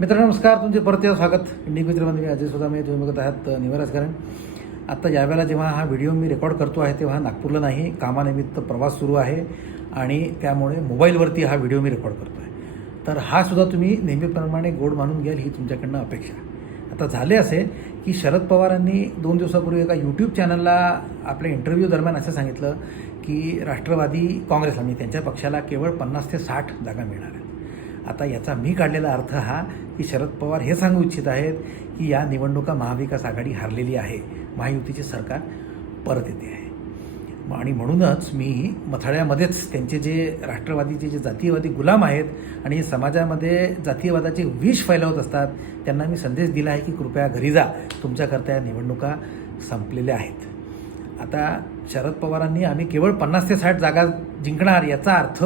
मित्र नमस्कार. तुमचे परत एकदा स्वागत. इंडिक मित्रमध्ये मी अजय सुद्धा मी तुम्ही बघत आहात निवार राजकारण आत्ता ज्यावेळेला जेव्हा हा व्हिडिओ मी रेकॉर्ड करतो आहे तेव्हा नागपूरला नाही कामानिमित्त प्रवास सुरू आहे आणि त्यामुळे मोबाईलवरती हा व्हिडिओ मी रेकॉर्ड करतो आहे. तर हा सुद्धा तुम्ही नेहमीप्रमाणे गोड मानून घ्याल ही तुमच्याकडनं अपेक्षा आता झाले असे की शरद पवारांनी दोन दिवसापूर्वी एका यूट्यूब चॅनलला आपल्या इंटरव्ह्यू दरम्यान असं सांगितलं की राष्ट्रवादी काँग्रेसला म्हणजे त्यांच्या पक्षाला केवळ पन्नास ते साठ जागा मिळणार आहेत. आता याचा मी काढलेला अर्थ हा की शरद पवार हे सांगू इच्छित आहेत की या निवडणुका महाविकास आघाडी हारलेली आहे. महायुतीचे सरकार परत येते आहे. आणि म्हणूनच मी मथळ्यामध्येच त्यांचे जे राष्ट्रवादीचे जे जातीयवादी गुलाम आहेत आणि समाजामध्ये जातीयवादाचे विष फैलावत असतात त्यांना मी संदेश दिला आहे की कृपया घरी जा. तुमच्याकरता या निवडणुका संपलेल्या आहेत. आता शरद पवारांनी आम्ही केवळ पन्नास ते साठ जागा जिंकणार याचा अर्थ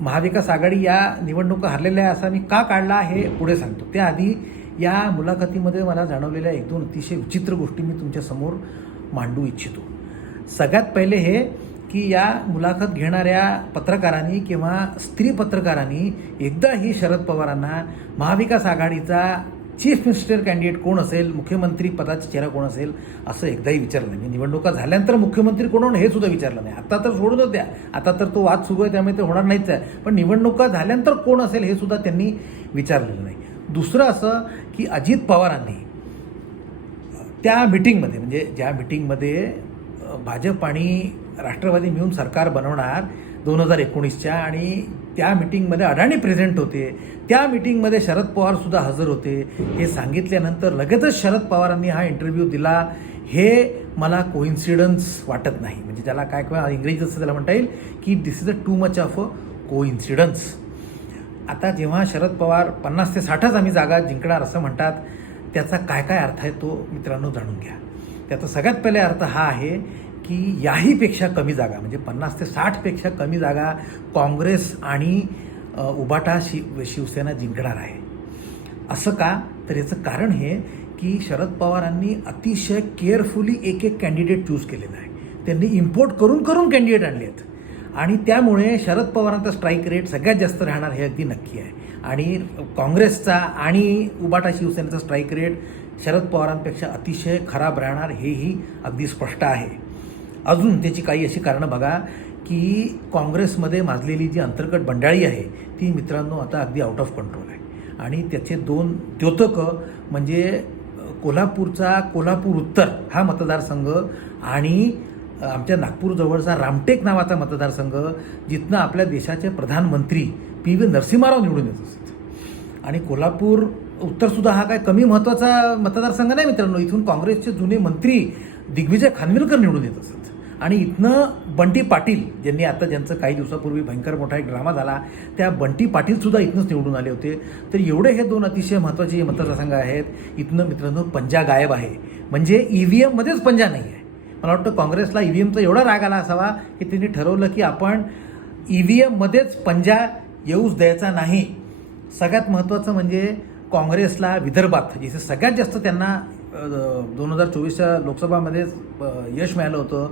महाविकास आघाडी या निवडणुका हरलेल्या आहे असा मी का काढला हे पुढे सांगतो. त्याआधी या मुलाखतीमध्ये मला जाणवलेल्या एक दोन अतिशय विचित्र गोष्टी मी तुमच्यासमोर मांडू इच्छितो. सगळ्यात पहिले हे की या मुलाखत घेणाऱ्या पत्रकारांनी किंवा स्त्री पत्रकारांनी एकदाही शरद पवारांना महाविकास आघाडीचा चीफ मिनिस्टर कॅन्डिडेट कोण असेल मुख्यमंत्री पदाचा चेहरा कोण असेल असं एकदाही विचारलं नाही. म्हणजे निवडणुका झाल्यानंतर मुख्यमंत्री कोण होणं हे सुद्धा विचारलं नाही. आता तर सोडूनच द्या. आता तर तो वाद सुरू आहे त्यामुळे ते होणार नाहीच आहे. पण निवडणुका झाल्यानंतर कोण असेल हे सुद्धा त्यांनी विचारलेलं नाही. दुसरं असं की अजित पवारांनी त्या मिटिंगमध्ये म्हणजे ज्या मिटिंगमध्ये भाजप आणि राष्ट्रवादी मिळून सरकार बनवणार दोन हजार एकोणीसच्या आणि त्या मिटिंगमध्ये अडाणी प्रेझेंट होते. त्या मिटिंगमध्ये शरद पवारसुद्धा हजर होते. हे सांगितल्यानंतर लगेचच शरद पवारांनी हा इंटरव्ह्यू दिला. हे मला कोइन्सिडन्स वाटत नाही. म्हणजे त्याला काय किंवा इंग्रजीत असं त्याला म्हणता येईल की this is a too much of a coincidence आता जेव्हा शरद पवार पन्नास ते साठच आम्ही जागा जिंकणार असं म्हणतात त्याचा काय काय अर्थ आहे तो मित्रांनो जाणून घ्या. त्याचा सगळ्यात पहिले अर्थ हा आहे की याहीपेक्षा कमी जागा म्हणजे पन्नास ते साठपेक्षा कमी जागा काँग्रेस आणि उबाटा शिव शिवसेना जिंकणार आहे. असं का? तर याचं कारण हे की शरद पवारांनी अतिशय केअरफुली एक एक कॅन्डिडेट चूज केलेला आहे. त्यांनी इम्पोर्ट करून करून कॅन्डिडेट आणले आहेत. आणि त्यामुळे शरद पवारांचा स्ट्राईक रेट सगळ्यात जास्त राहणार हे अगदी नक्की आहे. आणि काँग्रेसचा आणि उबाटा शिवसेनेचा स्ट्राईक रेट शरद पवारांपेक्षा अतिशय खराब राहणार हेही अगदी स्पष्ट आहे. अजून त्याची काही अशी कारणं बघा की काँग्रेसमध्ये माजलेली जी अंतर्गत बंडाळी आहे ती मित्रांनो आता अगदी आउट ऑफ कंट्रोल आहे. आणि त्याचे दोन द्योतकं म्हणजे कोल्हापूरचा कोल्हापूर उत्तर हा मतदारसंघ आणि आमच्या नागपूरजवळचा रामटेक नावाचा मतदारसंघ जिथनं आपल्या देशाचे प्रधानमंत्री पी व्ही नरसिंहाराव निवडून येत असत आणि कोल्हापूर उत्तरसुद्धा हा काय कमी महत्त्वाचा मतदारसंघ नाही मित्रांनो इथून काँग्रेसचे जुने मंत्री दिग्विजय खानविलकर निवडून येत असत. आणि इथनं बंटी पाटील ज्यांनी आता ज्यांचं काही दिवसापूर्वी भयंकर मोठा एक ड्रामा झाला त्या बंटी पाटीलसुद्धा इथनंच निवडून आले होते. तर एवढे हे दोन अतिशय महत्त्वाचे मतदारसंघ आहेत. इथनं मित्रांनो पंजा गायब आहे. म्हणजे ई व्ही एममध्येच पंजा नाही आहे. मला वाटतं काँग्रेसला ई व्ही एमचा एवढा राग आला असावा की त्यांनी ठरवलं की आपण ई व्ही एममध्येच पंजा येऊच द्यायचा नाही. सगळ्यात महत्त्वाचं म्हणजे काँग्रेसला विदर्भात जिथे सगळ्यात जास्त त्यांना दोन हजार चोवीसच्या लोकसभामध्ये यश मिळालं होतं.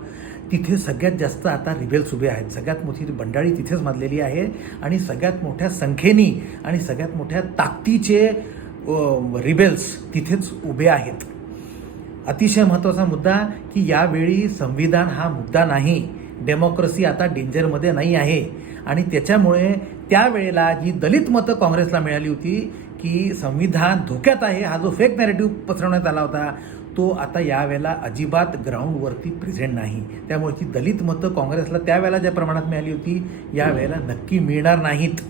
तिथे सगळ्यात जास्त आता रिबेल्स उभे आहेत. सगळ्यात मोठी बंडाळी तिथेच माजलेली आहे. आणि सगळ्यात मोठ्या संख्येनी आणि सगळ्यात मोठ्या ताकदीचे रिबेल्स तिथेच उभे आहेत. अतिशय महत्त्वाचा मुद्दा की यावेळी संविधान हा मुद्दा नाही. डेमोक्रेसी आता डेंजरमध्ये नाही आहे. आणि त्याच्यामुळे त्यावेळेला जी दलित मतं काँग्रेसला मिळाली होती की संविधान धोक्यात आहे. हा जो फेक नॅरेटिव्ह पसरवण्यात आला होता तो आता यावेळेला अजिबात ग्राउंडवरती प्रेझेंट नाही. त्यामुळे ती दलित मतं काँग्रेसला त्यावेळेला ज्या प्रमाणात मिळाली होती यावेळेला नक्की मिळणार नाहीत.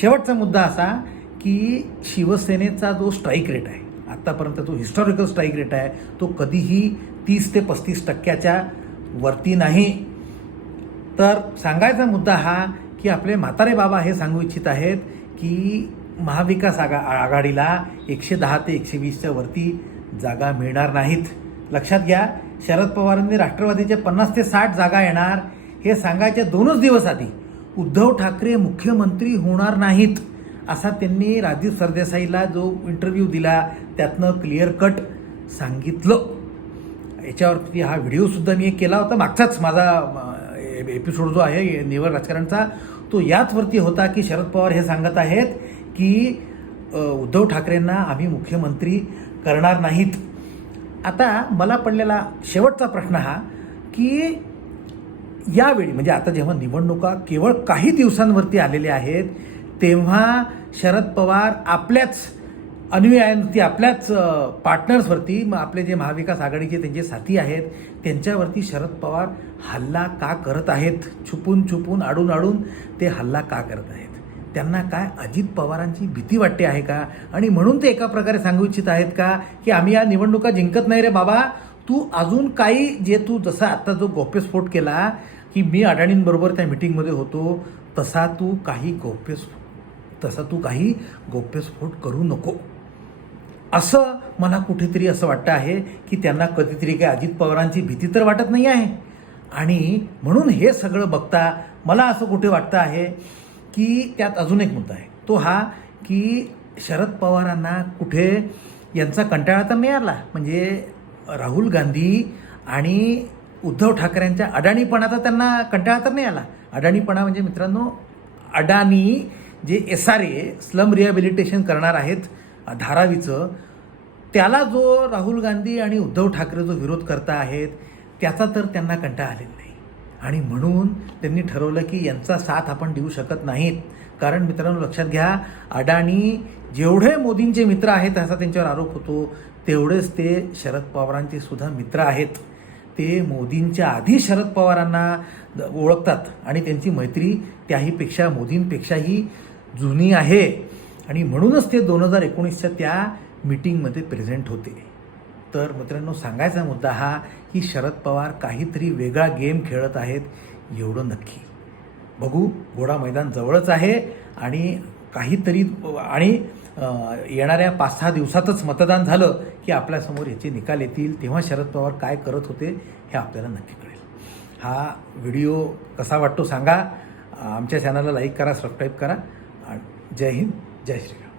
शेवटचा मुद्दा असा की शिवसेनेचा जो स्ट्राईक रेट आहे आत्तापर्यंत जो हिस्टॉरिकल स्ट्राईक रेट आहे तो कधीही तीस ते पस्तीस टक्क्याच्या वरती नाही. तर सांगायचा मुद्दा हा की आपले म्हातारे बाबा हे सांगू इच्छित आहेत की महाविकास आघा आघाडीला एकशे दहा ते एकशे वीसच्या वरती जागा मिळणार नाहीत. लक्षात घ्या शरद पवारांनी राष्ट्रवादीचे पन्नास ते साठ जागा येणार हे सांगायच्या दोनच दिवस आधी. उद्धव ठाकरे मुख्यमंत्री होणार नाहीत असा त्यांनी राजीव सरदेसाईला जो इंटरव्ह्यू दिला त्यातनं क्लिअर कट सांगितलं. याच्यावरती हा व्हिडिओसुद्धा मी एक केला होता मागचाच माझा एपिसोड जो आहे निवड राजकारणचा तो याचवरती होता की शरद पवार हे सांगत आहेत की उद्धव ठाकरेंना आम्ही मुख्यमंत्री करणार नाहीत. आता मला पडलेला शेवटचा प्रश्न हा की यावेळी म्हणजे आता जेव्हा निवडणुका केवळ काही दिवसांवरती आलेल्या आहेत तेव्हा शरद पवार आपल्याच अनुयायांवरती आपल्याच पार्टनर्सवरती मग आपले जे महाविकास आघाडीचे त्यांचे साथी आहेत त्यांच्यावरती शरद पवार हल्ला का करत आहेत? छुपून छुपून आडून आडून ते हल्ला का करत आहेत? त्यांना काय अजित पवारांची भीती वाटते आहे का? आणि म्हणून ते एका प्रकारे सांगू इच्छित आहेत का की आम्ही या निवडणुका जिंकत नाही रे बाबा. तू अजून काही जे तू जसा आता जो गौप्यस्फोट केला की मी अडाणींबरोबर त्या मिटिंगमध्ये होतो तसा तू काही गौप्यस्फोट तसा तू काही गौप्यस्फोट करू नको. असं मला कुठेतरी असं वाटतं आहे की त्यांना कधीतरी काय अजित पवारांची भीती तर वाटत नाही आहे. आणि म्हणून हे सगळं बघता मला असं कुठे वाटतं आहे की त्यात अजून एक मुद्दा आहे. तो हा की शरद पवारांना कुठे यांचा कंटाळा तर नाही आला म्हणजे राहुल गांधी आणि उद्धव ठाकरेंच्या अडाणीपणाचा त्यांना कंटाळा तर नाही आला अडाणीपणा म्हणजे मित्रांनो अडाणी जे S R A slum rehabilitation करणार आहेत धारावीचं त्याला जो राहुल गांधी आणि उद्धव ठाकरे जो विरोध करता आहेत त्याचा तर त्यांना कंटाळा आलेला नाही. आणि म्हणून त्यांनी ठरवलं की यांचा साथ आपण देऊ शकत नाहीत. कारण मित्रांनो लक्षात घ्या अडाणी जेवढे मोदींचे मित्र आहेत असा त्यांच्यावर आरोप होतो तेवढेच ते शरद पवारांचे सुद्धा मित्र आहेत. ते मोदींच्या आधी शरद पवारांना ओळखतात आणि त्यांची मैत्री त्याहीपेक्षा मोदींपेक्षाही जुनी आहे. आणि म्हणूनच ते दोन हजार एकोणीसच्या त्या मीटिंगमध्ये प्रेझेंट होते. तर मित्रांनो सांगायचा मुद्दा हा की शरद पवार काहीतरी वेगळा गेम खेळत आहेत एवढं नक्की. बघू घोडा मैदान जवळच आहे आणि काहीतरी आणि येणाऱ्या पाच सहा दिवसातच मतदान झालं की आपल्यासमोर याचे निकाल येतील तेव्हा शरद पवार काय करत होते हे आपल्याला नक्की कळेल. हा व्हिडिओ कसा वाटतो सांगा. आमच्या चॅनलला लाईक करा सबस्क्राईब करा. आणि जय हिंद जय श्रीराम.